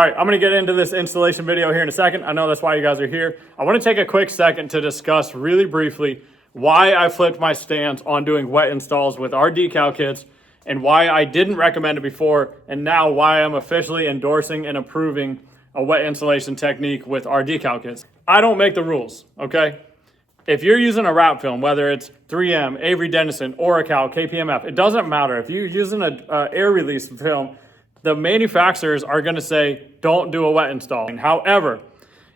All right, I'm gonna get into this installation video here in a second. I know that's why you guys are here. I wanna take a quick second to discuss really briefly why I flipped my stance on doing wet installs with our decal kits and why I didn't recommend it before, and now why I'm officially endorsing and approving a wet installation technique with our decal kits. I don't make the rules, okay? If you're using a wrap film, whether it's 3M, Avery Dennison, Oracal, KPMF, it doesn't matter. If you're using an air release film, the manufacturers are gonna say, don't do a wet install. However,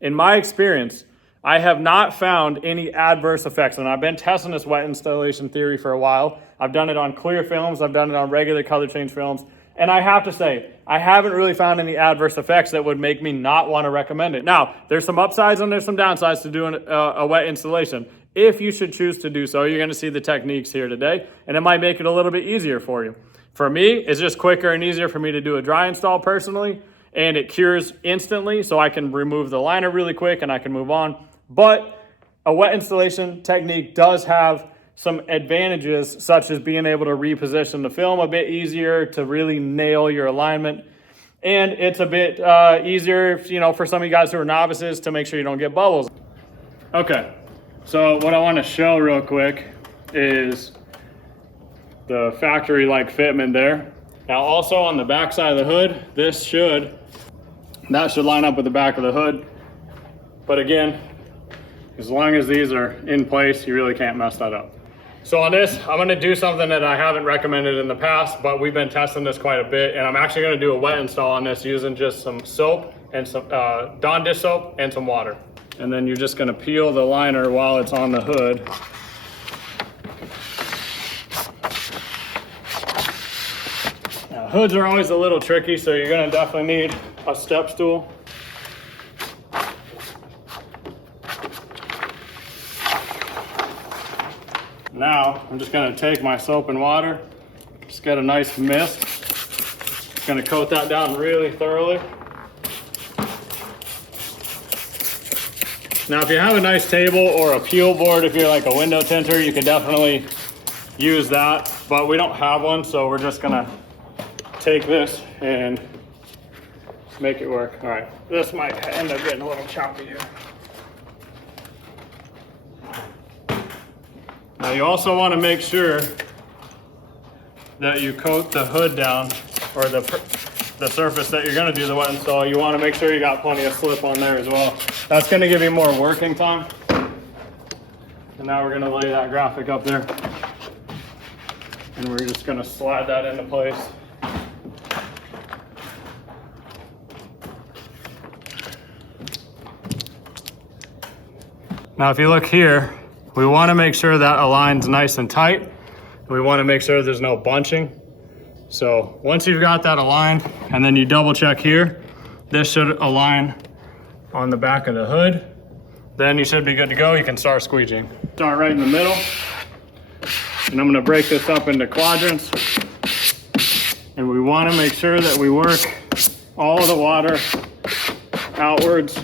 in my experience, I have not found any adverse effects, and I've been testing this wet installation theory for a while. I've done it on clear films, I've done it on regular color change films, and I have to say, I haven't really found any adverse effects that would make me not wanna recommend it. Now, there's some upsides and there's some downsides to doing a wet installation. If you should choose to do so, you're gonna see the techniques here today, and it might make it a little bit easier for you. For me, it's just quicker and easier for me to do a dry install personally, and it cures instantly, so I can remove the liner really quick and I can move on. But a wet installation technique does have some advantages, such as being able to reposition the film a bit easier to really nail your alignment. And it's a bit easier, for some of you guys who are novices to make sure you don't get bubbles. Okay, so what I want to show real quick is the factory-like fitment there. Now also on the back side of the hood, that should line up with the back of the hood. But again, as long as these are in place, you really can't mess that up. So on this, I'm gonna do something that I haven't recommended in the past, but we've been testing this quite a bit, and I'm actually gonna do a wet install on this using just some soap and some Dawn dish soap and some water. And then you're just gonna peel the liner while it's on the hood. Now, hoods are always a little tricky, so you're gonna definitely need a step stool. Now, I'm just gonna take my soap and water, just get a nice mist. Just gonna coat that down really thoroughly. Now, if you have a nice table or a peel board, if you're like a window tinter, you can definitely use that, but we don't have one, so we're just gonna take this and make it work. All right, this might end up getting a little choppy here. Now you also want to make sure that you coat the hood down, or the surface that you're going to do the wet install. You want to make sure you got plenty of slip on there as well. That's going to give you more working time. And now we're going to lay that graphic up there. And we're just going to slide that into place. Now if you look here, we want to make sure that aligns nice and tight. We want to make sure there's no bunching. So once you've got that aligned, and then you double check here, this should align on the back of the hood. Then you should be good to go. You can start squeegeeing. Start right in the middle. And I'm going to break this up into quadrants. And we want to make sure that we work all of the water outwards.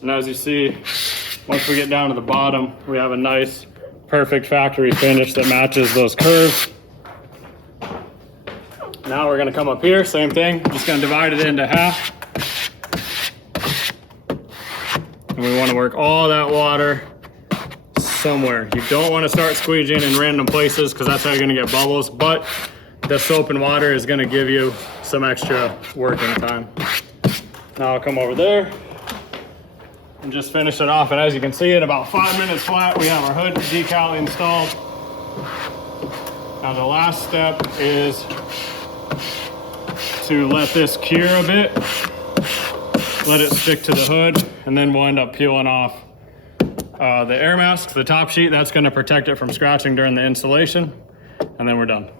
And as you see, once we get down to the bottom, we have a nice, perfect factory finish that matches those curves. Now we're gonna come up here, same thing, just gonna divide it into half. And we wanna work all that water somewhere. You don't wanna start squeegeeing in random places, because that's how you're gonna get bubbles, but the soap and water is gonna give you some extra working time. Now I'll come over there and just finish it off. And as you can see, in about 5 minutes flat, we have our hood decal installed. Now the last step is to let this cure a bit, let it stick to the hood, and then we'll end up peeling off the air mask, the top sheet. That's going to protect it from scratching during the installation, and then we're done.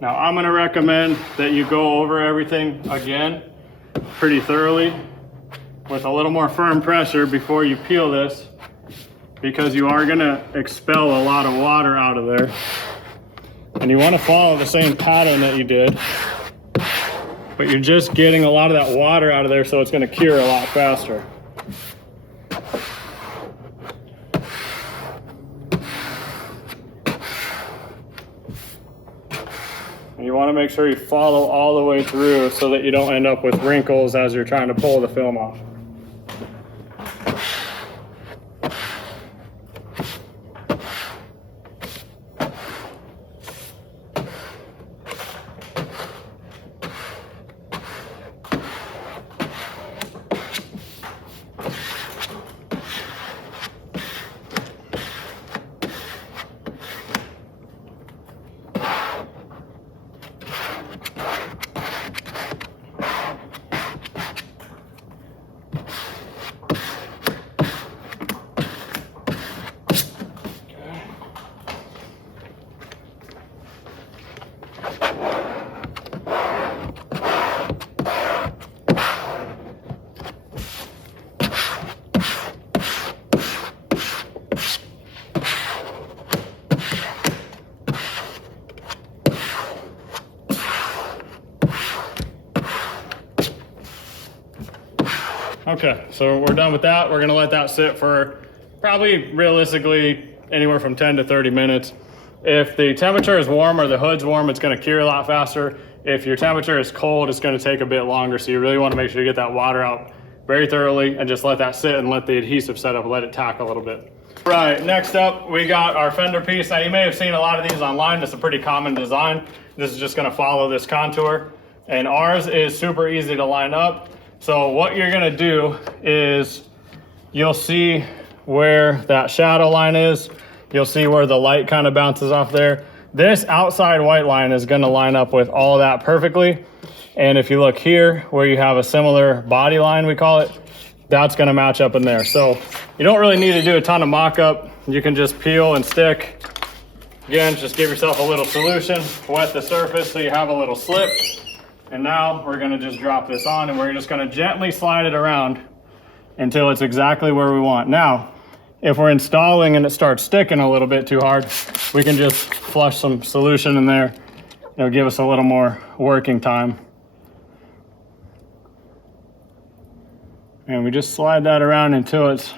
Now I'm going to recommend that you go over everything again pretty thoroughly with a little more firm pressure before you peel this, because you are going to expel a lot of water out of there. And you want to follow the same pattern that you did, but you're just getting a lot of that water out of there, so it's going to cure a lot faster. And you want to make sure you follow all the way through so that you don't end up with wrinkles as you're trying to pull the film off. Okay, so we're done with that. We're gonna let that sit for probably realistically anywhere from 10 to 30 minutes. If the temperature is warm or the hood's warm, it's gonna cure a lot faster. If your temperature is cold, it's gonna take a bit longer. So you really wanna make sure you get that water out very thoroughly and just let that sit and let the adhesive set up, let it tack a little bit. Right, next up, we got our fender piece. Now you may have seen a lot of these online. It's a pretty common design. This is just gonna follow this contour. And ours is super easy to line up. So what you're gonna do is you'll see where that shadow line is. You'll see where the light kind of bounces off there. This outside white line is gonna line up with all that perfectly. And if you look here where you have a similar body line, we call it, that's gonna match up in there. So you don't really need to do a ton of mock-up. You can just peel and stick. Again, just give yourself a little solution, wet the surface so you have a little slip. And now we're gonna just drop this on and we're just gonna gently slide it around until it's exactly where we want. Now, if we're installing and it starts sticking a little bit too hard, we can just flush some solution in there. It'll give us a little more working time. And we just slide that around until it's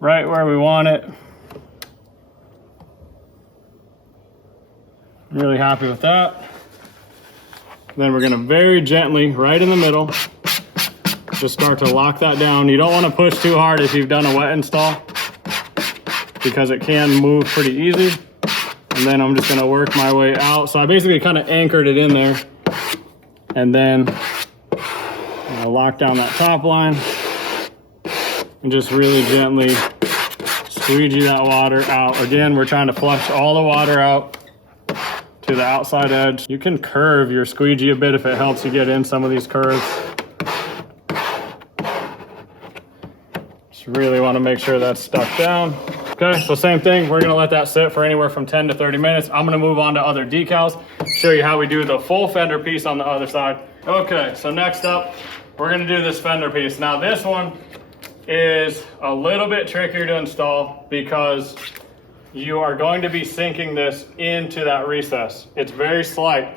right where we want it. I'm really happy with that. Then we're gonna very gently, right in the middle, just start to lock that down. You don't wanna push too hard if you've done a wet install because it can move pretty easy. And then I'm just gonna work my way out. So I basically kind of anchored it in there. And then I'll lock down that top line and just really gently squeegee that water out. Again, we're trying to flush all the water out to the outside edge. You can curve your squeegee a bit if it helps you get in some of these curves. Just really want to make sure that's stuck down. Okay, so same thing. We're gonna let that sit for anywhere from 10 to 30 minutes. I'm gonna move on to other decals, show you how we do the full fender piece on the other side. Okay, so next up, we're gonna do this fender piece. Now this one is a little bit trickier to install because you are going to be sinking this into that recess. It's very slight,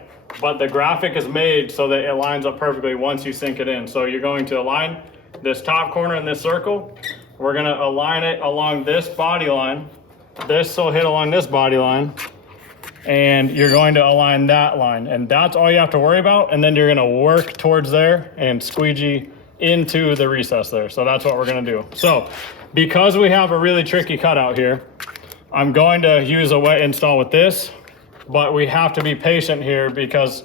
but the graphic is made so that it lines up perfectly once you sink it in. So you're going to align this top corner in this circle. We're gonna align it along this body line. This will hit along this body line. And you're going to align that line. And that's all you have to worry about. And then you're gonna work towards there and squeegee into the recess there. So that's what we're gonna do. So because we have a really tricky cutout here, I'm going to use a wet install with this, but we have to be patient here because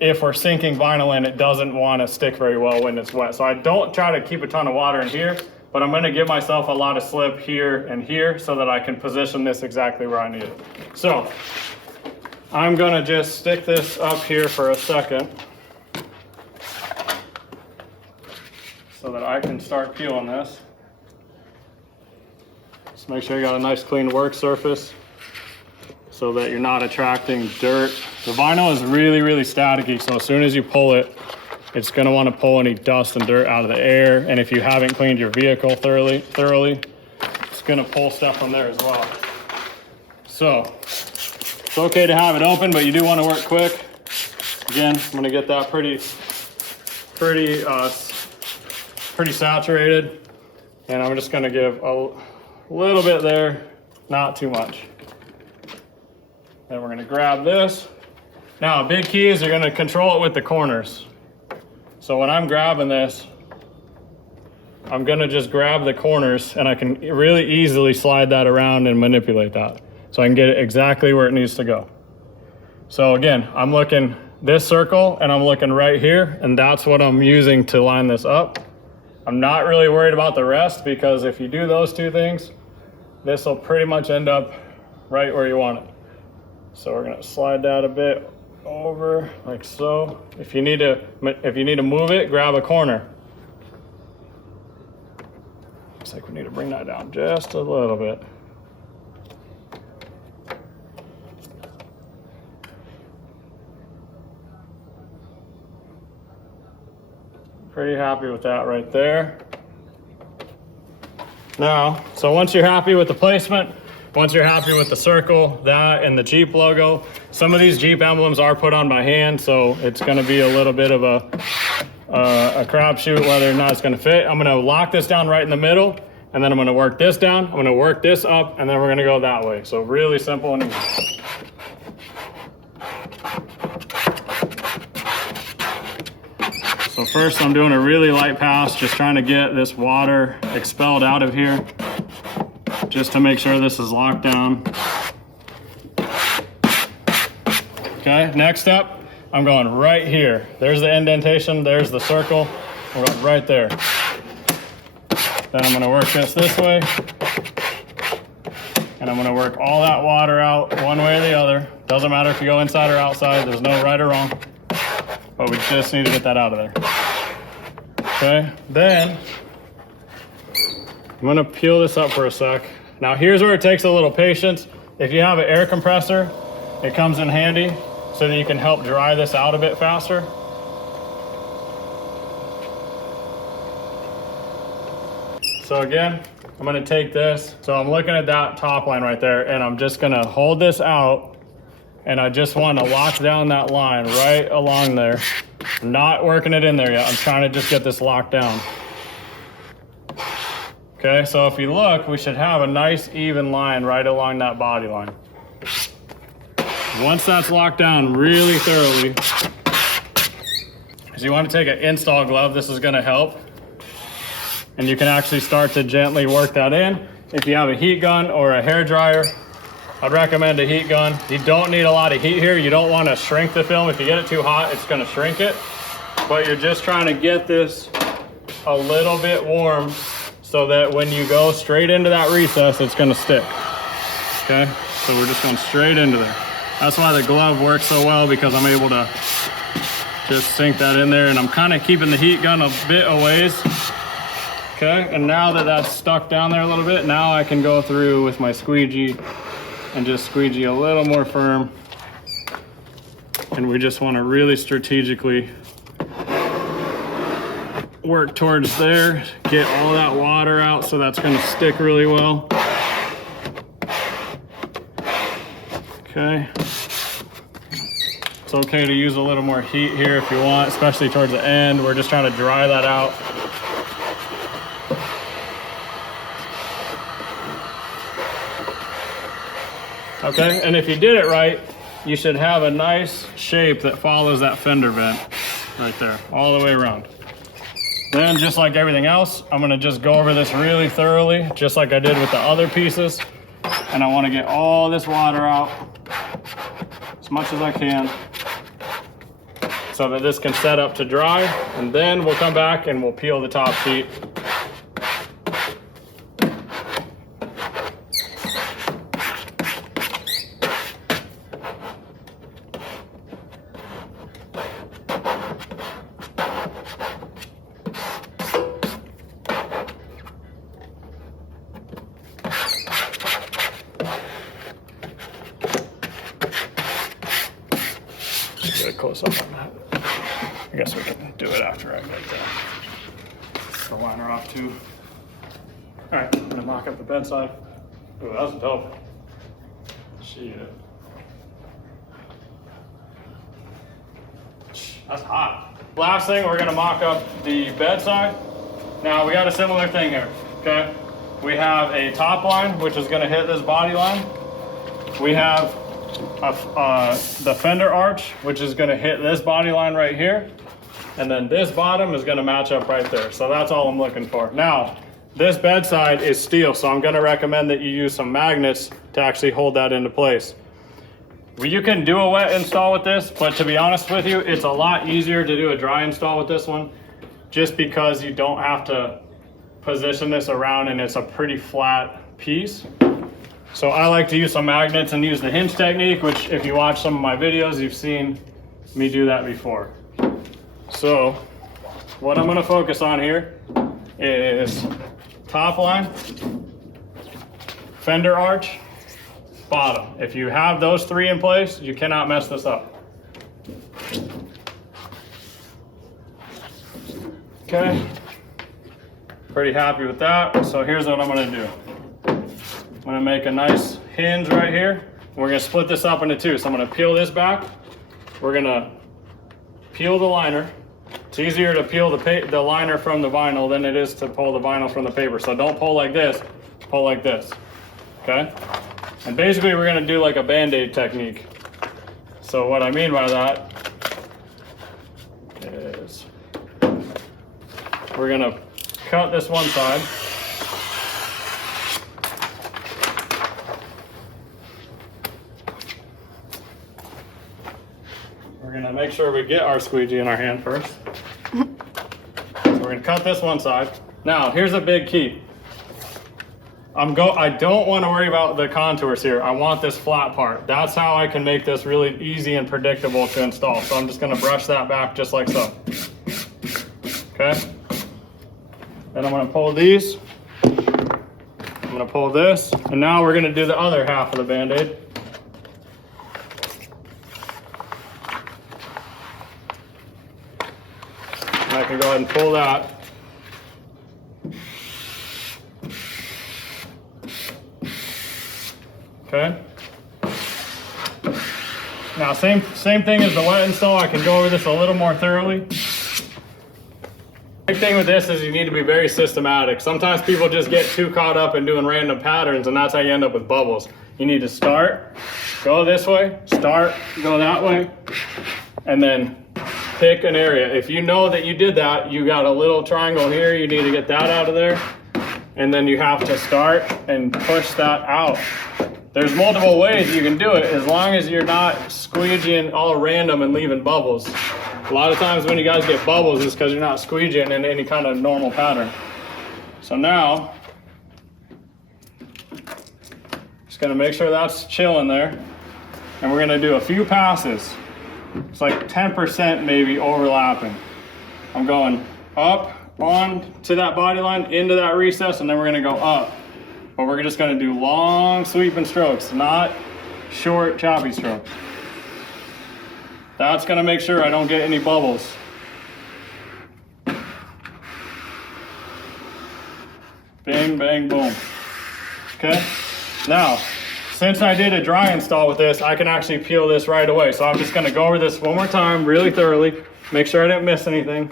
if we're sinking vinyl in, it doesn't want to stick very well when it's wet. So I don't try to keep a ton of water in here, but I'm going to give myself a lot of slip here and here so that I can position this exactly where I need it. So I'm going to just stick this up here for a second so that I can start peeling this. Just make sure you got a nice clean work surface so that you're not attracting dirt. The vinyl is really, really staticky, so as soon as you pull it, it's gonna wanna pull any dust and dirt out of the air. And if you haven't cleaned your vehicle thoroughly, it's gonna pull stuff from there as well. So It's okay to have it open, but you do want to work quick. Again, I'm gonna get that pretty saturated. And I'm just gonna give a little bit there, not too much. Then we're gonna grab this. Now, a big key is you're gonna control it with the corners. So when I'm grabbing this, I'm gonna just grab the corners and I can really easily slide that around and manipulate that. So I can get it exactly where it needs to go. So again, I'm looking this circle and I'm looking right here, and that's what I'm using to line this up. I'm not really worried about the rest, because if you do those two things, this will pretty much end up right where you want it. So we're gonna slide that a bit over like so. If you need to move it, grab a corner. Looks like we need to bring that down just a little bit. Pretty happy with that right there. Now, so once you're happy with the placement, once you're happy with the circle, that and the Jeep logo, some of these Jeep emblems are put on by hand, so it's gonna be a little bit of a crapshoot whether or not it's gonna fit. I'm gonna lock this down right in the middle, and then I'm gonna work this down, I'm gonna work this up, and then we're gonna go that way. So really simple and easy. So first I'm doing a really light pass, just trying to get this water expelled out of here, just to make sure this is locked down. Okay, next step, I'm going right here. There's the indentation, there's the circle, we're going right there. Then I'm gonna work this way, and I'm gonna work all that water out one way or the other. Doesn't matter if you go inside or outside, there's no right or wrong. But we just need to get that out of there. Okay, then I'm gonna peel this up for a sec. Now here's where it takes a little patience. If you have an air compressor, it comes in handy so that you can help dry this out a bit faster. So again, I'm gonna take this. So I'm looking at that top line right there, and I'm just gonna hold this out, and I just want to lock down that line right along there. I'm not working it in there yet. I'm trying to just get this locked down. Okay, so if you look, we should have a nice even line right along that body line. Once that's locked down really thoroughly, so you want to take an install glove. This is going to help. And you can actually start to gently work that in. If you have a heat gun or a hair dryer, I'd recommend a heat gun. You don't need a lot of heat here. You don't want to shrink the film. If you get it too hot, it's going to shrink it. But you're just trying to get this a little bit warm so that when you go straight into that recess, it's going to stick. Okay, so we're just going straight into there. That's why the glove works so well, because I'm able to just sink that in there, and I'm kind of keeping the heat gun a bit a ways. Okay, and now that that's stuck down there a little bit, now I can go through with my squeegee and just squeegee a little more firm. And we just want to really strategically work towards there, get all that water out, so that's going to stick really well. Okay. It's okay to use a little more heat here if you want, especially towards the end. We're just trying to dry that out. Okay, and if you did it right, you should have a nice shape that follows that fender vent right there, all the way around. Then, just like everything else, I'm gonna just go over this really thoroughly, just like I did with the other pieces. And I wanna get all this water out as much as I can so that this can set up to dry. And then we'll come back and we'll peel the top sheet. Get a close up on that. I guess we can do it after I get the liner off too. All right, I'm gonna mock up the bedside. Ooh, that was dope. Shit. That's hot. Last thing, we're gonna mock up the bedside. Now we got a similar thing here, okay? We have a top line, which is gonna hit this body line. We have the fender arch, which is gonna hit this body line right here. And then this bottom is gonna match up right there. So that's all I'm looking for. Now, this bedside is steel, so I'm gonna recommend that you use some magnets to actually hold that into place. You can do a wet install with this, but to be honest with you, it's a lot easier to do a dry install with this one, just because you don't have to position this around and it's a pretty flat piece. So I like to use some magnets and use the hinge technique, which if you watch some of my videos, you've seen me do that before. So what I'm gonna focus on here is top line, fender arch, bottom. If you have those three in place, you cannot mess this up. Okay, pretty happy with that. So here's what I'm gonna do. I'm gonna make a nice hinge right here. We're gonna split this up into two. So I'm gonna peel this back. We're gonna peel the liner. It's easier to peel the liner from the vinyl than it is to pull the vinyl from the paper. So don't pull like this, pull like this, okay? And basically we're gonna do like a Band-Aid technique. So what I mean by that is we're gonna cut this one side. We're gonna make sure we get our squeegee in our hand first. So we're gonna cut this one side. Now, here's a big key. I don't want to worry about the contours here. I want this flat part. That's how I can make this really easy and predictable to install. So I'm just gonna brush that back just like so. Okay? Then I'm gonna pull these. I'm gonna pull this. And now we're gonna do the other half of the Band-Aid. I can go ahead and pull that. Okay. Now same thing as the wet install. I can go over this a little more thoroughly. Big thing with this is you need to be very systematic. Sometimes people just get too caught up in doing random patterns, and that's how you end up with bubbles. You need to start, go this way, start, go that way, and then pick an area. If you know that you did that, you got a little triangle here, you need to get that out of there, and then you have to start and push that out. There's multiple ways you can do it as long as you're not squeegeeing all random and leaving bubbles. A lot of times when you guys get bubbles, it's because you're not squeegeeing in any kind of normal pattern. So now, just gonna make sure that's chilling there. And we're gonna do a few passes. It's like 10% maybe overlapping. I'm going up on to that body line, into that recess, and then we're gonna go up. But we're just gonna do long sweeping strokes, not short choppy strokes. That's gonna make sure I don't get any bubbles. Bang, bang, boom. Okay, now, since I did a dry install with this, I can actually peel this right away. So I'm just gonna go over this one more time really thoroughly, make sure I didn't miss anything.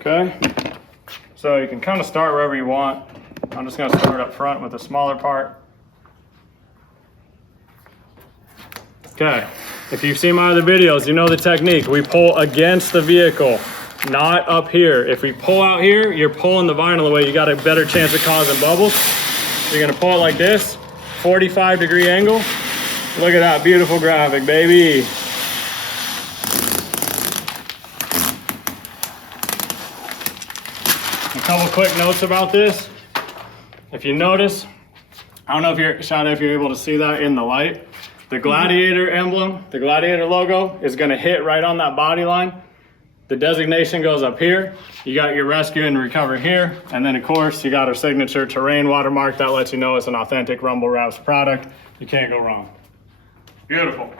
Okay, so you can kind of start wherever you want. I'm just gonna start up front with the smaller part. Okay, if you've seen my other videos, you know the technique. We pull against the vehicle, not up here. If we pull out here, you're pulling the vinyl away. You got a better chance of causing bubbles. You're gonna pull it like this, 45-degree angle. Look at that beautiful graphic, baby. A couple quick notes about this. If you notice, I don't know if you're able to see that in the light. The Gladiator emblem, the Gladiator logo is gonna hit right on that body line. The designation goes up here. You got your rescue and recover here. And then of course, you got our signature terrain watermark that lets you know it's an authentic Rumble Wraps product. You can't go wrong. Beautiful.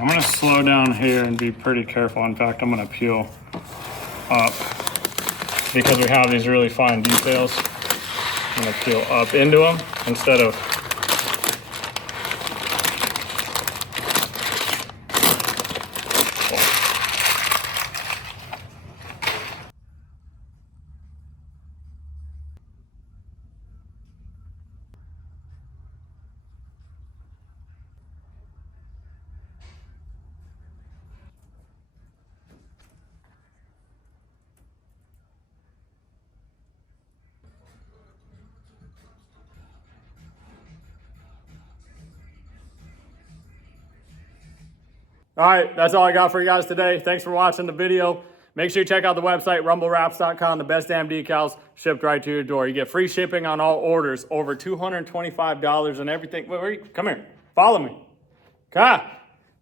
I'm gonna slow down here and be pretty careful. In fact, I'm gonna peel up because we have these really fine details. I'm gonna peel up into them instead of All right, that's all I got for you guys today. Thanks for watching the video. Make sure you check out the website, rumblewraps.com. The best damn decals shipped right to your door. You get free shipping on all orders over $225 and everything. Wait, come here. Follow me. Come.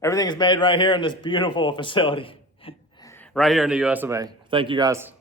Everything is made right here in this beautiful facility right here in the US of A. Thank you guys.